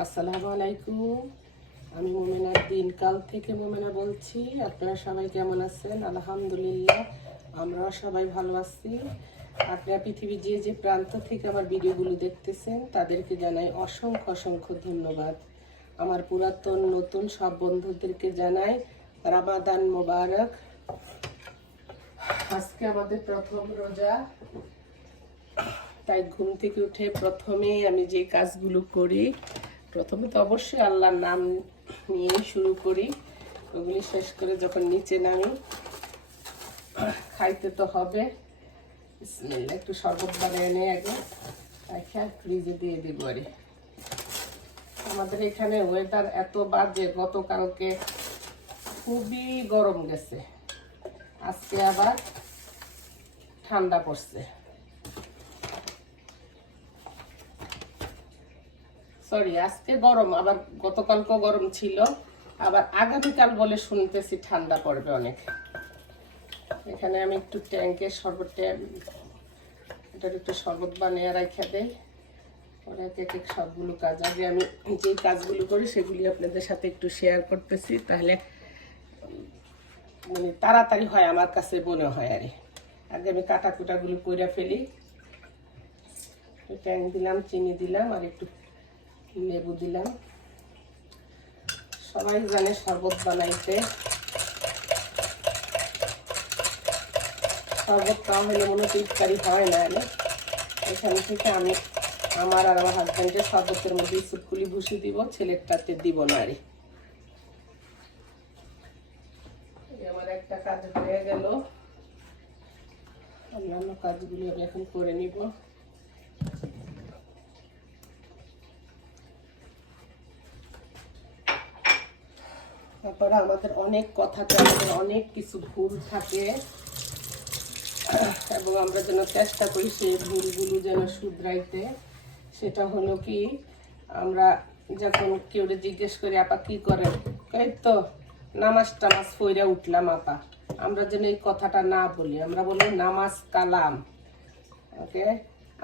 আসসালামু আলাইকুম। আমি মোমেনার দিনকাল থেকে মোমেনা বলছি। আপনারা সবাই কেমন আছেন? আলহামদুলিল্লাহ, আমরাও সবাই ভালো আছি। আপনারা পৃথিবীর যে যে প্রান্ত থেকে আমার ভিডিওগুলো দেখতেছেন, তাদেরকে জানাই অসংখ্য অসংখ্য ধন্যবাদ। আমার পুরাতন, নতুন সব বন্ধুদেরকে জানাই রামাদান মোবারক। আজকে আমাদের প্রথম রোজা। তাই ঘুম থেকে উঠে প্রথমে আমি যে কাজগুলো করি প্রথমে তো অবশ্যই আল্লাহর নাম নিয়ে শুরু করি। ওগুলি শেষ করে যখন নিচে নামি, খাইতে তো হবে। একটু শরবত এনে আগে রাখা ফ্রিজে দিয়ে দিব আরে আমাদের এখানে ওয়েদার এত বাজে, গতকালকে খুবই গরম গেছে। আজকে আবার ঠান্ডা পড়ছে। সরি আজকে গরম, আবার গতকালকেও গরম ছিল। আবার আগামীকাল বলে শুনতেছি ঠান্ডা পড়বে অনেক। এখানে আমি একটু ট্যাঙ্কের শরবতটা এটার একটু শরবত বানিয়ে রাখা দেই। পরে এক এক সবগুলো কাজ। আগে আমি যে কাজগুলো করি, সেগুলি আপনাদের সাথে একটু শেয়ার করতেছি। তাহলে মানে তাড়াতাড়ি হয় আমার কাছে মনে হয় আরে আগে আমি কাটা কুটাগুলো করে ফেলি। ট্যাং দিলাম, চিনি দিলাম, আর একটু লেবু দিলাম। সবাই জানে শরবত বানাইতে। শরবত খাওয়া হলে মনে হচ্ছে ইফতারি হয় না এখান থেকে আমি আমার আর আমার হাজব্যান্ডের শরবতের মধ্যে সুটকুলি ভুষি দিব, ছেলেরটাতে দিব না আরে আমার একটা কাজ হয়ে গেল। অন্যান্য কাজগুলি আমি এখন করে নিব। তারপরে আমাদের অনেক কথাতে আমাদের অনেক কিছু ভুল থাকে। এবং আমরা যেন চেষ্টা করি সেই ভুলগুলো যেন শুধরাইতে। সেটা হলো কি, আমরা যখন কেউ জিজ্ঞেস করি, আপা, কি করেন? এই তো, নামাজ টামাজ ফইরা উঠলাম, আপা। আমরা যেন এই কথাটা না বলি। আমরা বলি, নামাজ কালাম। ওকে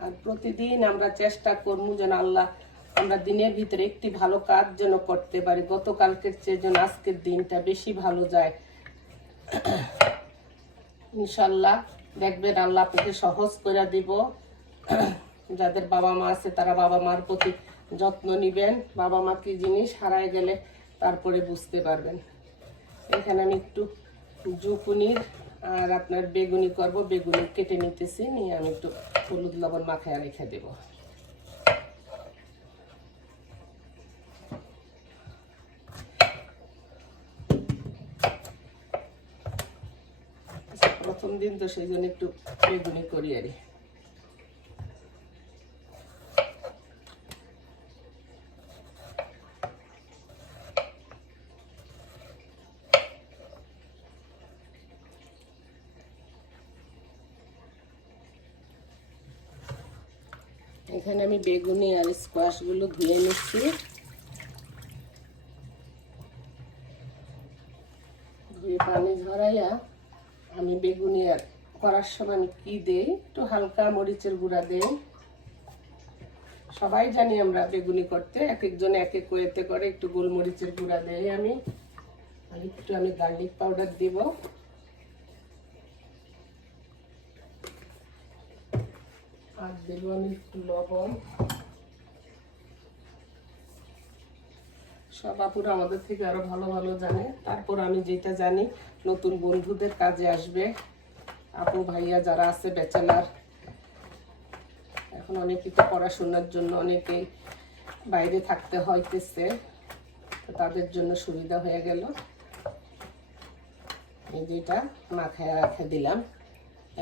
আর প্রতিদিন আমরা চেষ্টা করব যেন আল্লাহ আমরা দিনের ভিতরে একটি ভালো কাজ যেন করতে পারি। গতকালকের চেয়ে যেন আজকের দিনটা বেশি ভালো যায়। ইনশাল্লাহ দেখবেন আল্লাহ আপনাকে সহজ করে দিব। যাদের বাবা মা আছে, তারা বাবা মার প্রতি যত্ন নিবেন। বাবা মা কি জিনিস হারায় গেলে তারপরে বুঝতে পারবেন। এখানে আমি একটু জুকুনির আর আপনার বেগুনি করব। বেগুনি কেটে নিতেছি, নিয়ে আমি একটু হলুদ লবণ মাখায় রেখে দেব। প্রথম দিন তো সেই জন্য একটু বেগুনি করি আরই এখানে আমি বেগুনি আর স্কোয়াশগুলো ধুয়ে নিচ্ছি ধুয়ে পানি ঝরাইয়া আমি বেগুনি আর করার সময় আমি কি দেই? একটু হালকা মরিচের গুঁড়া দেই। সবাই জানি আমরা বেগুনি করতে, এক একজন এক এক ওয়েতে করে একটু গোলমরিচের গুঁড়া দেই আমি। আর একটু আমি গার্লিক পাউডার দিব। আর দেব আমি একটু লবণ। সব আপুরা আমাদের থেকে আরও ভালো ভালো জানে। তারপর আমি যেটা জানি, নতুন বন্ধুদের কাজে আসবে। আপু, ভাইয়া যারা আছে, ব্যাচেলার, এখন অনেকেই তো পড়াশোনার জন্য অনেকেই বাইরে থাকতে হইতেছে, তো তাদের জন্য সুবিধা হয়ে গেল। এই যেটা মাখায় রাখে দিলাম।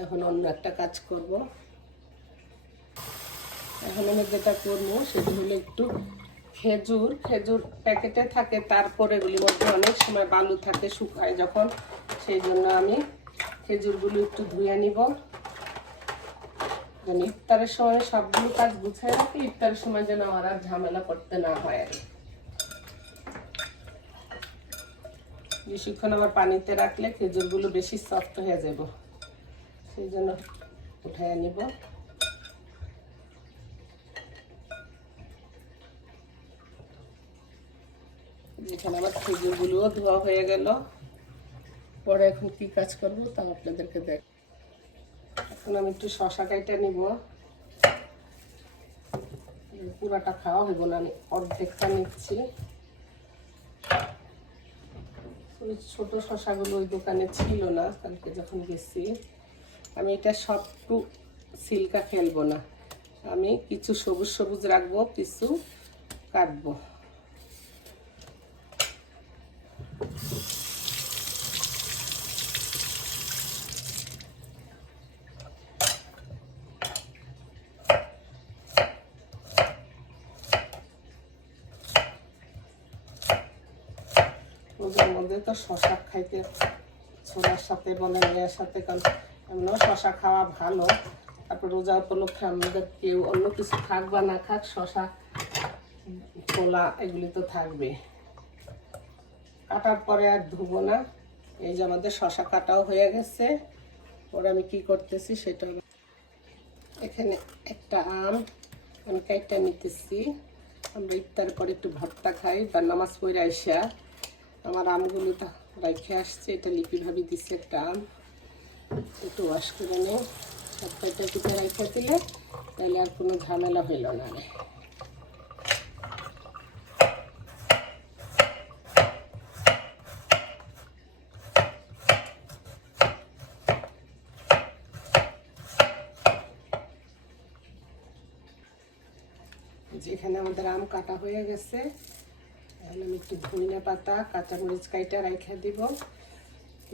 এখন অন্য একটা কাজ করব। এখন আমি যেটা করব, সেটা হলো একটু খেজুর খেজুর প্যাকেটে থাকে, তারপরে এগুলির মধ্যে অনেক সময় বালু থাকে শুকায় যখন, সেই জন্য আমি খেজুরগুলো একটু ধুয়ে নিব। যেন ইফতারের সময় সবগুলো কাজ গুছিয়ে রাখি, ইফতারের সময় যেন আমার আর ঝামেলা করতে না হয় আর বেশিক্ষণ আবার পানিতে রাখলে খেজুরগুলো বেশি সফট হয়ে যাব। সেই জন্য উঠায় নিব। যেখানে আমার খেজুরগুলোও ধোয়া হয়ে গেল। পরে এখন কি কাজ করব তা আপনাদেরকে দেখ এখন আমি একটু শশা কাইটা নিব। পুরাটা খাওয়া হইব না, আমি অর্ধেকটা নিচ্ছি। ওই ছোট শশাগুলো ওই দোকানে ছিল না, কালকে যখন গেছি। আমি এটা সবটু সিল্কা ফেলব না। আমি কিছু সবুজ সবুজ রাখব, কিছু কাটবো রোজার মধ্যে তো শশা খাইতে, ছোলার সাথে বলে মেয়ের সাথে কারণ শশা খাওয়া ভালো। তারপর রোজা উপলক্ষে আমাদের কেউ অন্য কিছু খাক বা না খাক, শশা, ছোলা এগুলি তো থাকবে। কাটার পরে আর ধুবো না। এই যে আমাদের শশা কাটাও হয়ে গেছে। ওরা আমি কি করতেছি সেটা এখানে একটা আম আমি কাইটা নিতেছি। আমরা ইফতার পরে একটু ভর্তা খাই বা নামাজ পড়ে আইসা আমার আমগুলো রেখে আসছে, এটা লিপি ভাবি দিচ্ছে একটা আম। একটু ওয়াশ করে নেই কয়টা পিঠে রেখে দিলে তাহলে আর কোনো ঝামেলা হইল না যেখানে আমাদের আম কাটা হয়ে গেছে এখন আমি একটু ধনিয়া পাতা, কাঁচামরিচ কাইটা রেখে দিব।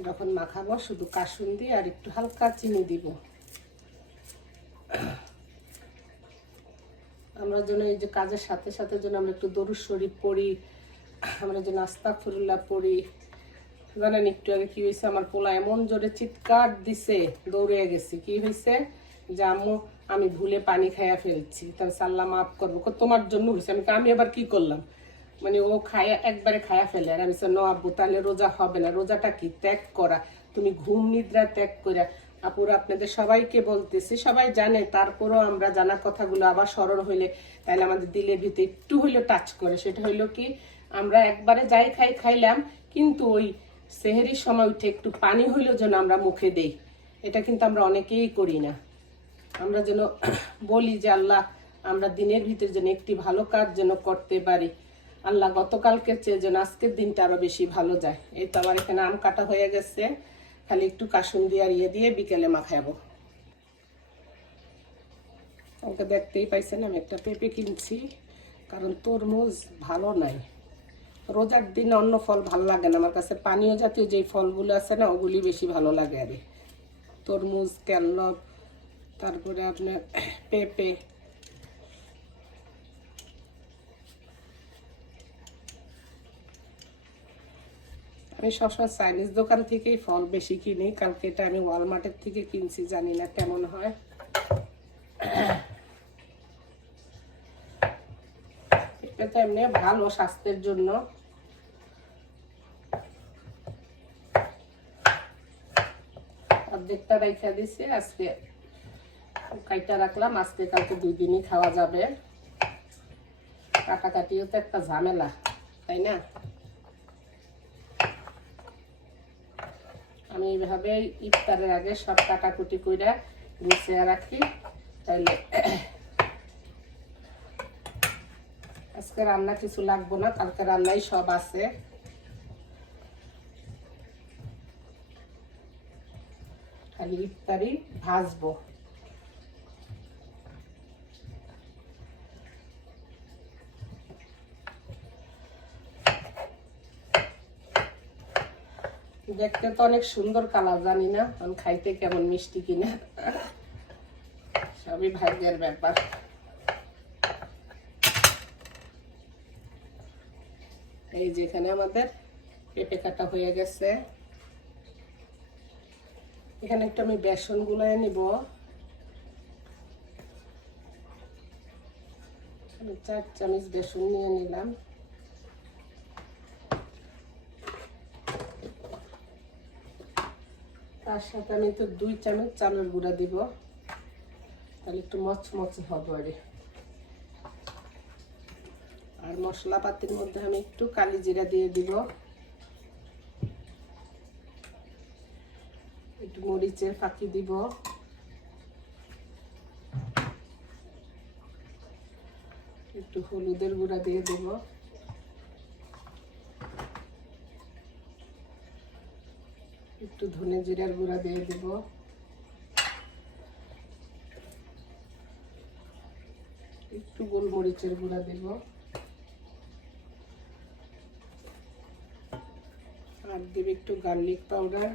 যখন মাখাবো শুধু কাসুন দিয়ে আর একটু হালকা চিনি দিব। আমরা যেন এই যে কাজের সাথে সাথে যেন আমরা একটু দরুদ শরীফ পড়ি, আমরা যেন আস্তাকফিরুল্লাহ পড়ি। জানেন একটু আগে কি হয়েছে? আমার পোলা এমন জোরে চিৎকার দিছে দৌড়ে গেছে। কি হয়েছে? যে আম্মু, আমি ভুলে পানি খাইয়া ফেলছি। তাহলে সাল্লাহ মাফ করব। তোমার জন্য হয়েছে। আমি আমি আবার কি করলাম? মানে ও খায়া, একবারে খায়া ফেলে। আর আমি ন আব্বু, তাহলে রোজা হবে না। রোজাটা কি? ত্যাগ করা। তুমি ঘুম নিদ্রা ত্যাগ করা আপুরা আপনাদের সবাইকে বলতেছি, সবাই জানে, তারপরও আমরা জানা কথাগুলো আবার স্মরণ হইলে, তাহলে আমাদের দিলের ভিতরে একটু হইলেও টাচ করে। সেটা হইল কি, আমরা একবারে যাই খাই, খাইলাম, কিন্তু ওই সেহেরির সময় উঠে একটু পানি হইলেও যেন আমরা মুখে দেই। এটা কিন্তু আমরা অনেকেই করি না। আমরা যেন বলি যে, আল্লাহ, আমরা দিনের ভিতরে যেন একটি ভালো কাজ যেন করতে পারি। আল্লাহ গতকালকে চেয়ে যেন আজকের দিনটা আরও বেশি ভালো যায়। এই তো আমার এখানে আম কাটা হয়ে গেছে। খালি একটু কাসুন দিয়ে আর ইয়ে দিয়ে বিকেলে মাখাবো। আমাকে দেখতেই পাইছেন, আমি একটা পেঁপে কিনছি, কারণ তরমুজ ভালো নাই। রোজার দিন অন্য ফল ভালো লাগে না। আমার কাছে পানীয় জাতীয় যেই ফলগুলো আছে না, ওগুলি বেশি ভালো লাগে আরে তরমুজ ক্যানলপ তারপরে আপনার পেঁপে আমি সবসময় চাইনিজ দোকান থেকেই ফল বেশি কিনি। কালকে এটা আমি ওয়ালমার্টের থেকে কিনছি, জানি না কেমন হয়। এটা তো এমনি ভালো স্বাস্থ্যের জন্য। অর্ধেকটা রেখে দিছি, আজকে কাইটা রাখলাম, আজকে কালকে দুই দিনই খাওয়া যাবে। কাটাকাটিও তো একটা ঝামেলা, তাই না? এইভাবে ইফতারের আগে সব কাটাকুটি করে গুছিয়ে রাখি। তাইলে আজকে রান্না কিছু লাগবো না, কালকে রান্নাই সব আছে। খালি ইফতারি ভাজবো। দেখতে তো অনেক সুন্দর কালার, জানি না আমি খাইতে কেমন মিষ্টি কিনা। সবই ভাগ্যের ব্যাপার। এই যেখানে আমাদের পেঁপে কাটা হয়ে গেছে। এখানে একটু আমি বেসন গুলায় নিব। চার চামচ বেসন নিয়ে নিলাম। তার সাথে আমি তো দুই চামচ চালের গুঁড়া দিব। তাহলে একটু মচমচে হবে আরে আর মশলাপাতির মধ্যে আমি একটু কালি জিরা দিয়ে দিব। একটু মরিচের ফাঁকি দিব। একটু হলুদের গুঁড়া দিয়ে দেব। একটু ধনে জিরার গুঁড়া দিয়ে দেব। একটু গোলমরিচের গুঁড়া দেব। আর দেব একটু গার্লিক পাউডার।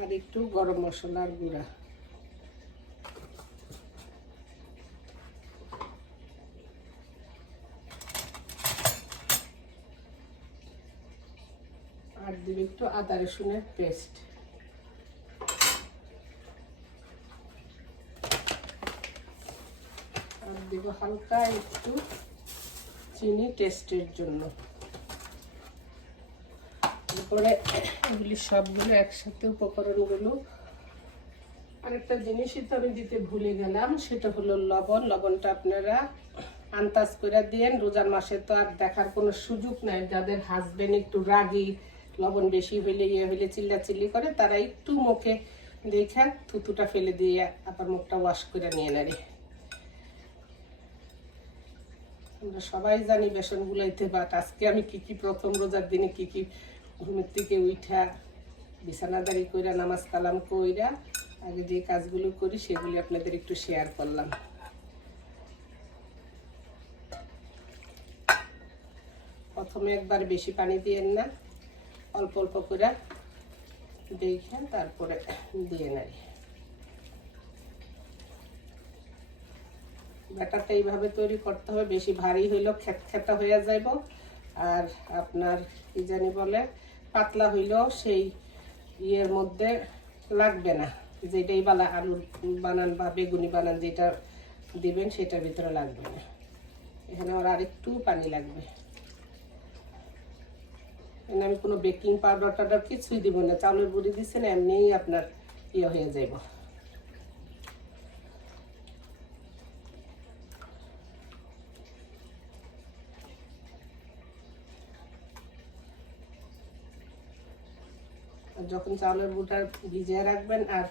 আর একটু গরম মশলার গুঁড়া আর দিব একটু আদা রসুনের পেস্ট আর দিব হালকা একটু চিনি টেস্টের জন্য। এরপরে এগুলি সবগুলো একসাথে উপকরণগুলো। আরেকটা জিনিসই তো আমি দিতে ভুলে গেলাম, সেটা হলো লবণ। লবণটা আপনারা আন্দাজ করে দিয়েন। রোজার মাসে তো আর দেখার কোনো সুযোগ নাই। যাদের হাজবেন্ড একটু রাগী লবণ বেশি হইলে ইয়ে হইলে চিল্লা চিল্লি করে, তারা একটু মুখে দেখে থুতুটা ফেলে দিয়ে আবার মুখটা ওয়াশ করে নিয়ে নেয় আমরা সবাই জানি বেসন গুলাইতে বাট আজকে আমি কি কি প্রথম রোজার দিনে কি কি ঘুমের থেকে উঠা বিছানাদারি কইরা, নামাজ কালাম কইরা, আগে যে কাজগুলো করি সেগুলি আপনাদের একটু শেয়ার করলাম। প্রথমে একবার বেশি পানি দিয়েন না। অল্প অল্প করে দেখে তারপরে দিয়ে নেয় ব্যাটারটা এইভাবে তৈরি করতে হবে, বেশি ভারী হইলেও খেত খেতা হয়ে যাইব। আর আপনার কি জানি বলে, পাতলা হইলেও সেই ইয়ের মধ্যে লাগবে না। যেটাই বালা আলু বানান বা বেগুনি বানান যেটা দিবেন, সেটার ভিতরে লাগবে না। এখানে ওর আরেকটু পানি লাগবে। এখানে আমি কোনো বেকিং পাউডার টাউডার কিছুই দিব না। চাউলের গুঁড়ি দিচ্ছেন এমনিই আপনার ইয়ে হয়ে যাব যখন চাউলের গুঁড়া ভিজিয়ে রাখবেন, আর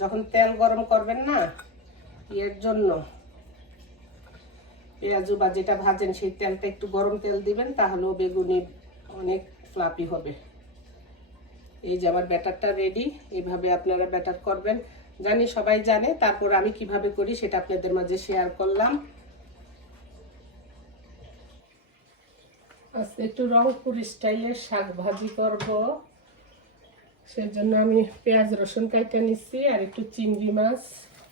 যখন তেল গরম করবেন না, ইয়ের জন্য পেঁয়াজু বা যেটা ভাজেন, সেই তেলটা একটু গরম তেল দিবেন, তাহলেও বেগুনি অনেক ফ্লাপি হবে। এই যে আমার ব্যাটারটা রেডি এইভাবে আপনারা ব্যাটার করবেন। জানি সবাই জানে, তারপর আমি কীভাবে করি সেটা আপনাদের মাঝে শেয়ার করলাম। আজকে একটু রংপুর স্টাইলের শাক ভাজি করব। সেজন্য আমি পেঁয়াজ, রসুন কাইটা নিচ্ছি আর একটু চিংড়ি মাছ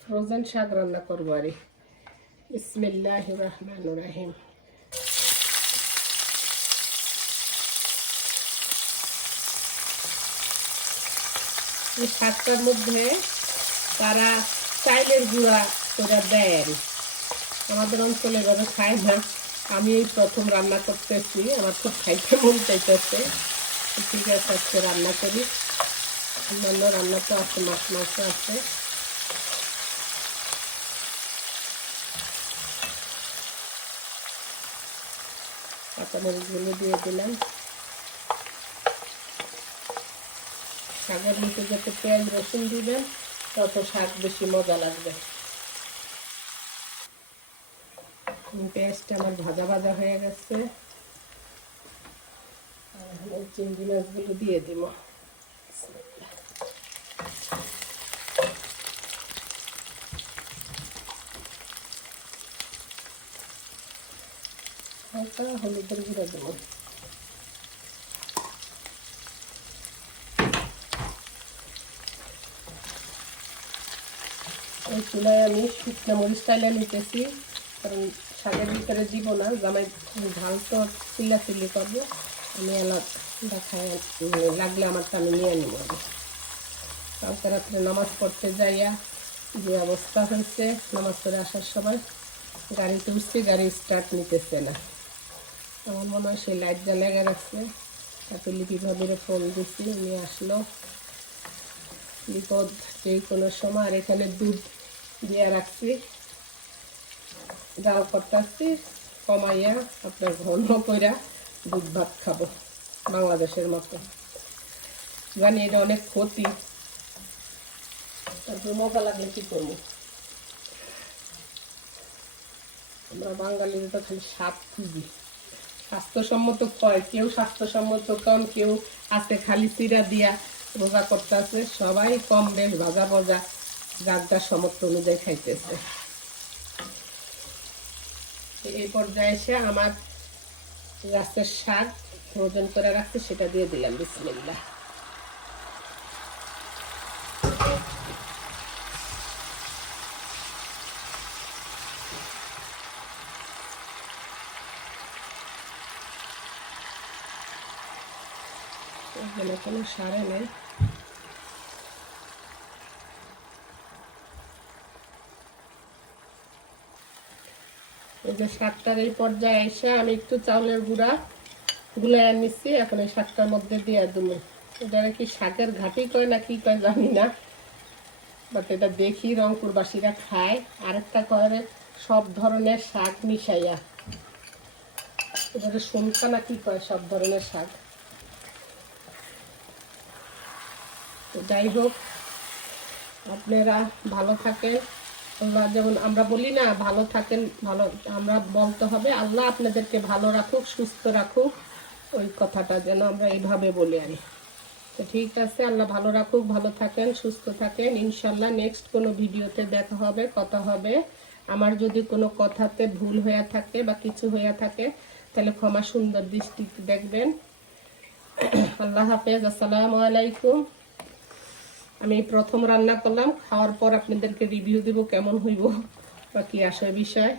ফ্রোজেন শাক রান্না করব আর। ইসমিল্লাহ রহমান রাহিম। এই শাকটার মধ্যে তারা চাইলের গুঁড়া করে দেন। আমাদের অঞ্চলে এভাবে খায় না। আমি এই প্রথম রান্না করতেছি। আমার খুব খাইতে মন চাইতেছে। ঠিক আছে, আজকে রান্না করি। অন্যান্য রান্না তো আছে, মাছ মাংস আছে। কাঁচামরিচগুলো দিয়ে দিলাম। শাকের মধ্যে যত পেঁয়াজ রসুন দিবেন, তত শাক বেশি মজা লাগবে। পেঁয়াজটা আমার ভাজা ভাজা হয়ে গেছে। চিংড়ি মাছগুলো দিয়ে দিব। হালকা হলুদের গুঁড়ো দেবো। ওই চুলায় আমি শুকনো মরিচ টাইলে নিতেছি, কারণ শাকের ভিতরে দিব না, জামাই ঝাল তো চিল্লা চিল্লি করব, আমি এলাচ দেখায় লাগলে আমারটা আমি নিয়ে নিব কালকে রাত্রে নামাজ পড়তে যাইয়া যে অবস্থা হয়েছে, নামাজ পড়ে আসার সময় গাড়িতে উঠছি গাড়ি স্টার্ট নিতেছে না। আমার মনে হয় সেই লাইট জ্বালিয়ে রাখছে তারপর লিপি ভাবির ফোন দিচ্ছি উনি আসলো। বিপদ যেই কোনো সময়, আর এখানে দুধ দিয়ে রাখছি। জাল করতেছি কমাইয়া আপনার ঘন কইরা দুধ ভাত খাব বাংলাদেশের মতো। জানি এটা অনেক ক্ষতি। তারপর মজা লাগলে কি করব? আমরা বাঙালিরা তো খালি স্বাদ খুঁজি। স্বাস্থ্যসম্মত কয় কেউ স্বাস্থ্যসম্মত কম কেউ আছে খালি চিরা দিয়া রোজা করতেছে সবাই কম বেশ ভাজা ভজা যার যার সমর্থ অনুযায়ী খাইতেছে। এই পর্যায়ে এসে আমার গাছের শাক ফ্রোজেন করে রাখছে, সেটা দিয়ে দিলাম। বিসমিল্লা এখানে কোনো সারে নেই এই যে শাকটার এই পর্যায়ে এসে আমি একটু চাউলের গুঁড়া গুলাই নিচ্ছি এখন এই শাকটার মধ্যে দিয়ে দেবো। এটা কি শাকের ঘাটি কয় না কি কয় জানি না বাট এটা দেখি রংপুরবাসীরা খায়। আরেকটা করে সব ধরনের শাক মিশাইয়া। এবারে শুনতা না কি করে সব ধরনের শাক? যাই হোক, আপনারা ভালো থাকেন। আল্লাহ যেমন আমরা বলি না, ভালো থাকেন, ভালো, আমরা বলতে হবে, আল্লাহ আপনাদেরকে ভালো রাখুক, সুস্থ রাখুক। ওই কথাটা যেন আমরা এইভাবে বলি আনি তো ঠিক আছে, আল্লাহ ভালো রাখুক, ভালো থাকেন, সুস্থ থাকেন। ইনশাল্লাহ নেক্সট কোনো ভিডিওতে দেখা হবে, কথা হবে। আমার যদি কোনো কথাতে ভুল হয়ে থাকে বা কিছু হয়ে থাকে, তাহলে ক্ষমা সুন্দর দৃষ্টিতে দেখবেন। আল্লাহ হাফেজ, আসসালামু আলাইকুম। আমি প্রথম রান্না করলাম, খাওয়ার পর আপনাদেরকে রিভিউ দেব কেমন হইব বা কি আসে বিষয়।